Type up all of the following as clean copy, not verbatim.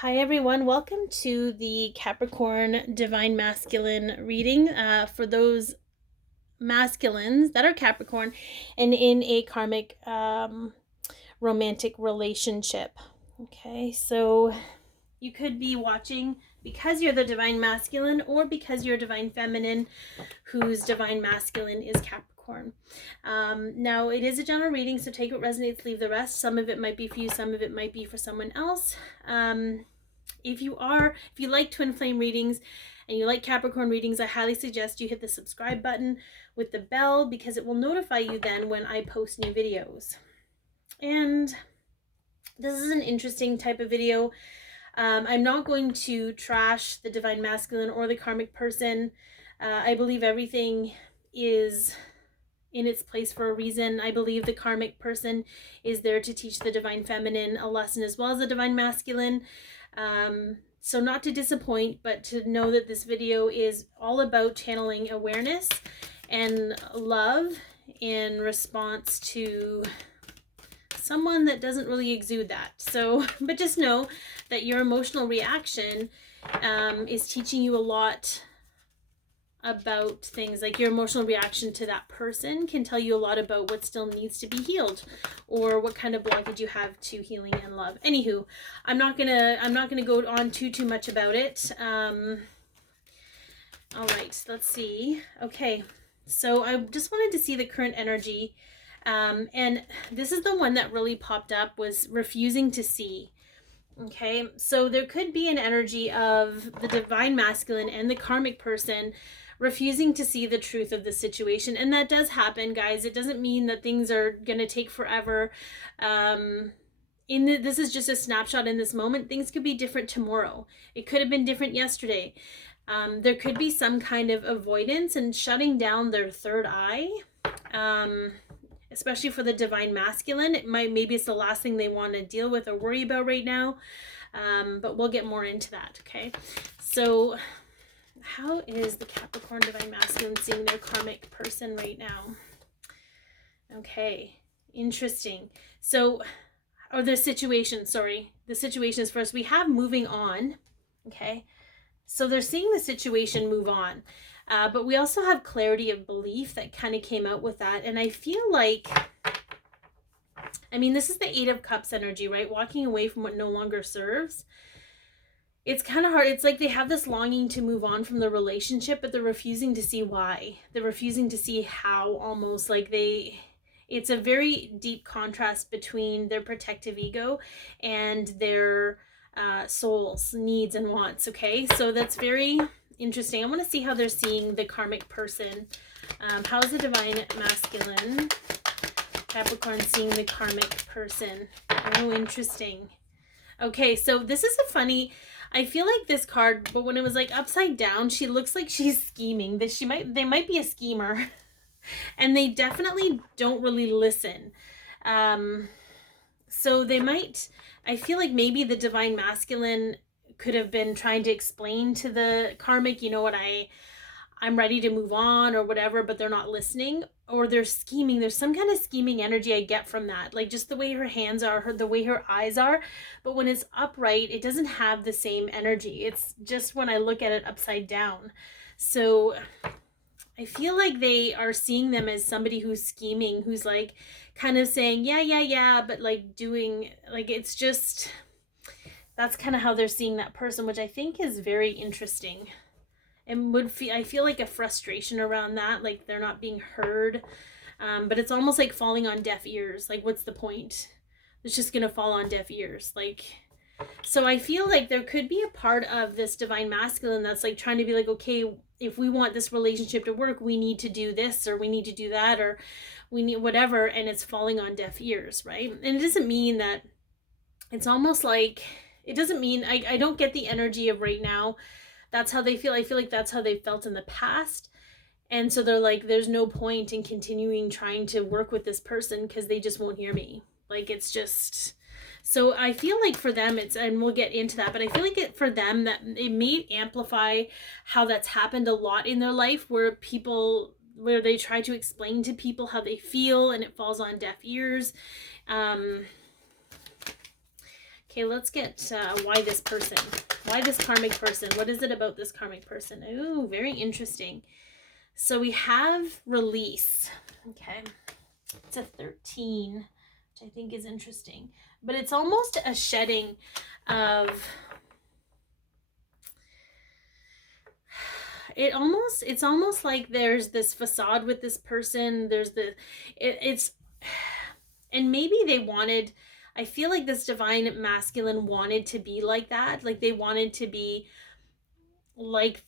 Hi everyone, welcome to the Capricorn Divine Masculine reading for those masculines that are Capricorn and in a karmic romantic relationship. Okay, so you could be watching because you're the Divine Masculine or because you're Divine Feminine whose Divine Masculine is Capricorn. Now, it is a general reading, so take what resonates, leave the rest. Some of it might be for you, some of it might be for someone else. If you like twin flame readings and you like Capricorn readings, I highly suggest you hit the subscribe button with the bell because it will notify you then when I post new videos. And this is an interesting type of video. I'm not going to trash the Divine Masculine or the Karmic person. I believe everything is in its place for a reason. I believe the Karmic person is there to teach the Divine Feminine a lesson as well as the Divine Masculine. So not to disappoint, but to know that this video is all about channeling awareness and love in response to someone that doesn't really exude that. So, but just know that your emotional reaction is teaching you a lot about things. Like your emotional reaction to that person can tell you a lot about what still needs to be healed or what kind of blockage you have to healing and love. Anywho, I'm not gonna go on too much about it. All right, let's see. Okay, so I just wanted to see the current energy, and this is the one that really popped up, was refusing to see. Okay, so there could be an energy of the Divine Masculine and the Karmic person refusing to see the truth of the situation. And that does happen, guys. It doesn't mean that things are going to take forever. This is just a snapshot in this moment. Things could be different tomorrow. It could have been different yesterday. There could be some kind of avoidance and shutting down their third eye. Especially for the Divine Masculine, maybe it's the last thing they want to deal with or worry about right now, but we'll get more into that. Okay, so how is the Capricorn Divine Masculine seeing their karmic person right now? Okay, interesting. So, or the situation, sorry, the situation is first. We have moving on. Okay, so they're seeing the situation move on. But we also have clarity of belief that kind of came out with that. And I feel like, I mean, this is the Eight of Cups energy, right? Walking away from what no longer serves. It's kind of hard. It's like they have this longing to move on from the relationship, but they're refusing to see why. They're refusing to see how, almost like it's a very deep contrast between their protective ego and their soul's needs and wants. Okay, so that's very interesting. I want to see how they're seeing the karmic person. How's the Divine Masculine Capricorn seeing the karmic person? Oh, interesting. Okay, so this is a funny, I feel like this card, but when it was like upside down, she looks like she's scheming. They might be a schemer. And they definitely don't really listen. So they might, I feel like maybe the Divine Masculine could have been trying to explain to the karmic, you know what, I'm ready to move on or whatever, but they're not listening, or they're scheming. There's some kind of scheming energy I get from that, like just the way her hands are, the way her eyes are. But when it's upright, it doesn't have the same energy. It's just when I look at it upside down. So I feel like they are seeing them as somebody who's scheming, who's like kind of saying yeah, but like doing, like, it's just, that's kind of how they're seeing that person, which I think is very interesting. And I feel like a frustration around that, like they're not being heard. But it's almost like falling on deaf ears. Like, what's the point? It's just gonna fall on deaf ears. Like, so I feel like there could be a part of this Divine Masculine that's like trying to be like, okay, if we want this relationship to work, we need to do this, or we need to do that, or we need whatever, and it's falling on deaf ears, right? And it doesn't mean that, it's almost like, it doesn't mean, I don't get the energy of right now that's how they feel. I feel like that's how they felt in the past. And so they're like, there's no point in continuing trying to work with this person because they just won't hear me. Like, it's just, so I feel like for them, it's, and we'll get into that, but I feel like for them that it may amplify how that's happened a lot in their life, where they try to explain to people how they feel and it falls on deaf ears. Okay, let's get why this person. Why this karmic person? What is it about this karmic person? Ooh, very interesting. So we have release. Okay. It's a 13, which I think is interesting. But it's almost a shedding of... It's almost like there's this facade with this person. There's and maybe they wanted... I feel like this divine masculine wanted to be like that. Like they wanted to be like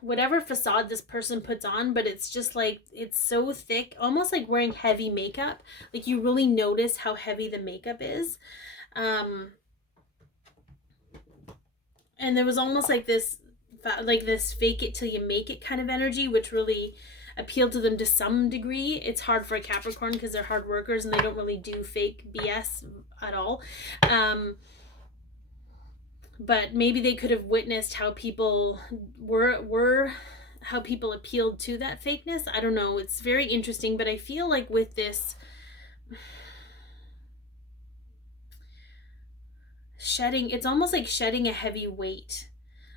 whatever facade this person puts on, but it's just like it's so thick, almost like wearing heavy makeup. Like you really notice how heavy the makeup is. And there was almost like this fake it till you make it kind of energy, which really appealed to them to some degree. It's hard for a Capricorn because they're hard workers and they don't really do fake BS at all. But maybe they could have witnessed how people how people appealed to that fakeness. I don't know. It's very interesting, but I feel like with this shedding, it's almost like shedding a heavy weight.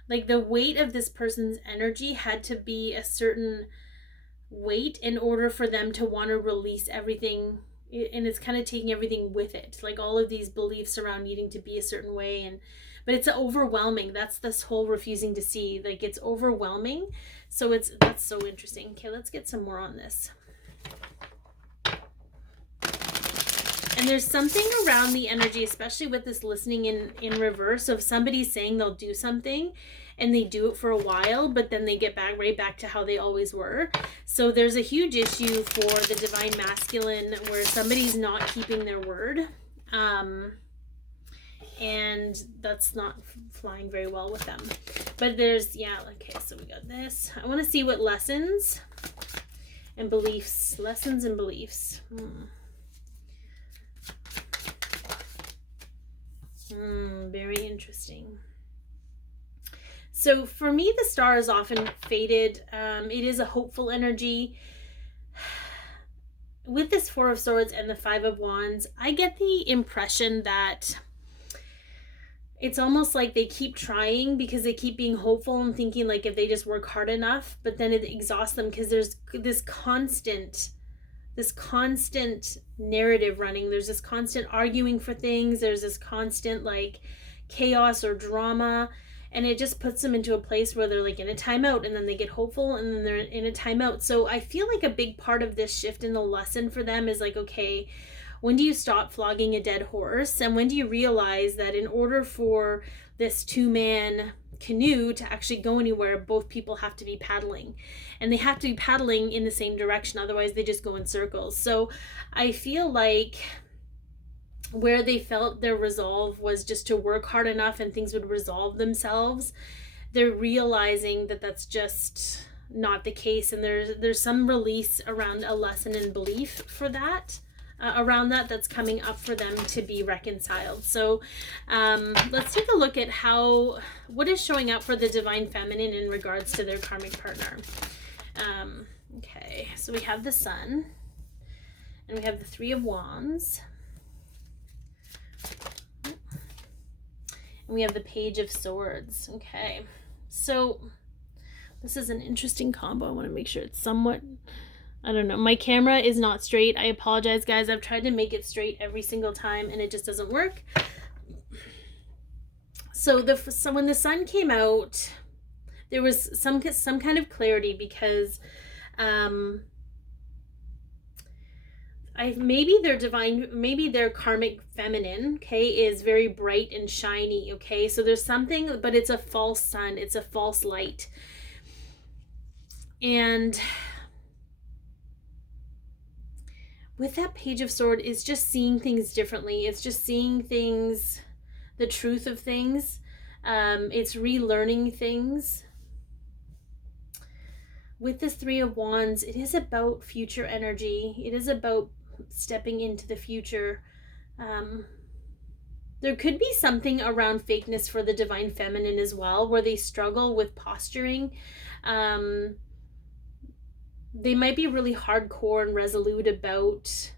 Like the weight of this person's energy had to be a certain weight in order for them to want to release everything. And it's kind of taking everything with it, like all of these beliefs around needing to be a certain way. But it's overwhelming. That's this whole refusing to see. Like it's overwhelming. So that's so interesting. Okay, let's get some more on this. And there's something around the energy, especially with this listening in reverse, of somebody saying they'll do something and they do it for a while, but then they get right back to how they always were. So there's a huge issue for the divine masculine where somebody's not keeping their word. And that's not flying very well with them. But there's, yeah, okay, so we got this. I want to see what lessons and beliefs. Very interesting. So for me, the star is often faded. It is a hopeful energy. With this Four of Swords and the Five of Wands, I get the impression that it's almost like they keep trying because they keep being hopeful and thinking like if they just work hard enough, but then it exhausts them because there's this constant narrative running. There's this constant arguing for things. There's this constant like chaos or drama, and it just puts them into a place where they're like in a timeout, and then they get hopeful, and then they're in a timeout. So I feel like a big part of this shift in the lesson for them is like, okay, when do you stop flogging a dead horse? And when do you realize that in order for this two-man canoe to actually go anywhere, both people have to be paddling, and they have to be paddling in the same direction, otherwise they just go in circles. So I feel like where they felt their resolve was just to work hard enough and things would resolve themselves, they're realizing that that's just not the case, and there's some release around a lesson in belief for that. Around that's coming up for them to be reconciled. So let's take a look at what is showing up for the divine feminine in regards to their karmic partner. Okay, so we have the Sun, and we have the Three of Wands, and we have the Page of Swords. Okay, so this is an interesting combo. I want to make sure it's somewhat... I don't know. My camera is not straight. I apologize, guys. I've tried to make it straight every single time, and it just doesn't work. So when the Sun came out, there was some kind of clarity because maybe their karmic feminine, okay, is very bright and shiny, okay? So there's something, but it's a false sun. It's a false light. And with that Page of Swords, it's just seeing things differently. It's just seeing things, the truth of things. It's relearning things. With this Three of Wands, it is about future energy. It is about stepping into the future. There could be something around fakeness for the divine feminine as well, where they struggle with posturing. They might be really hardcore and resolute about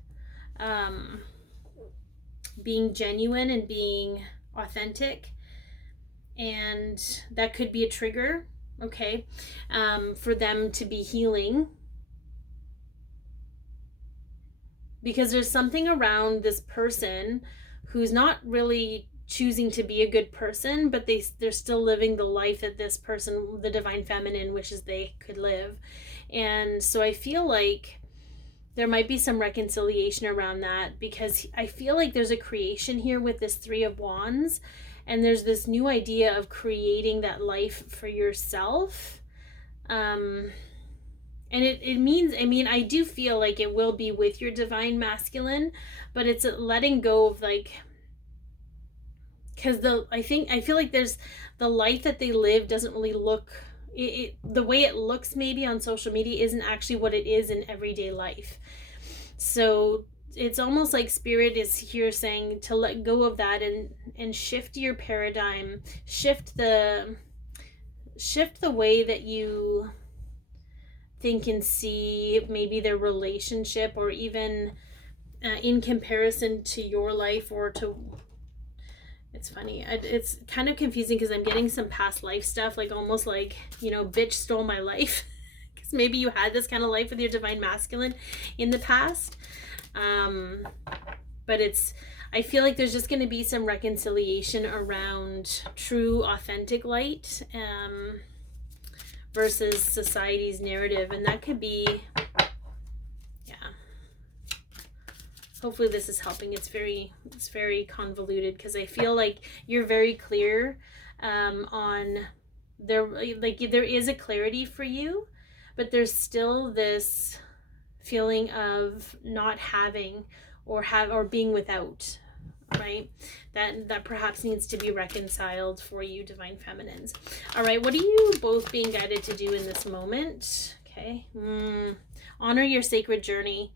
being genuine and being authentic, and that could be a trigger, okay, for them to be healing, because there's something around this person who's not really choosing to be a good person, but they're still living the life that this person, the divine feminine, wishes they could live. And so I feel like there might be some reconciliation around that, because I feel like there's a creation here with this Three of Wands, and there's this new idea of creating that life for yourself. And it means, I mean, I do feel like it will be with your divine masculine, but it's letting go of like, because I feel like there's the life that they live doesn't really look, the way it looks maybe on social media isn't actually what it is in everyday life. So it's almost like Spirit is here saying to let go of that and shift your paradigm, shift the way that you think and see maybe their relationship, or even in comparison to your life, or to, it's funny, it's kind of confusing because I'm getting some past life stuff, like almost like, you know, bitch stole my life, because maybe you had this kind of life with your divine masculine in the past. But I feel like there's just going to be some reconciliation around true authentic light versus society's narrative, and that could be, yeah, hopefully this is helping. It's very convoluted, because I feel like you're very clear on there, like there is a clarity for you, but there's still this feeling of not having, or being without, right? That perhaps needs to be reconciled for you, divine feminines. All right, what are you both being guided to do in this moment? Okay. Honor your sacred journey,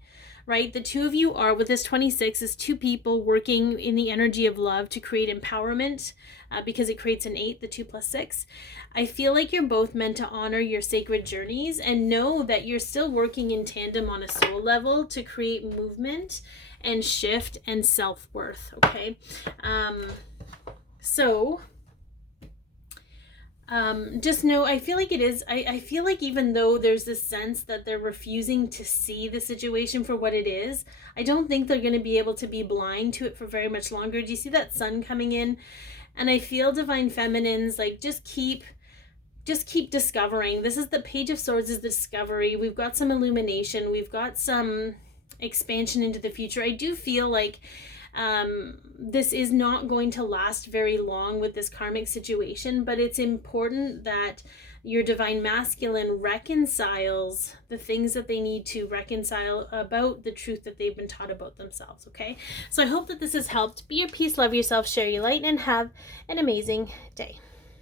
right? The two of you are, with this 26, is two people working in the energy of love to create empowerment, because it creates an 8, the 2 + 6. I feel like you're both meant to honor your sacred journeys and know that you're still working in tandem on a soul level to create movement and shift and self-worth, okay? Just know, I feel like it is, I feel like even though there's this sense that they're refusing to see the situation for what it is, I don't think they're going to be able to be blind to it for very much longer. Do you see that sun coming in? And I feel divine feminines, like, just keep discovering. This is the Page of Swords, is the discovery. We've got some illumination. We've got some expansion into the future. I do feel like this is not going to last very long with this karmic situation, but it's important that your divine masculine reconciles the things that they need to reconcile about the truth that they've been taught about themselves, okay? So I hope that this has helped. Be your peace, love yourself, share your light, and have an amazing day.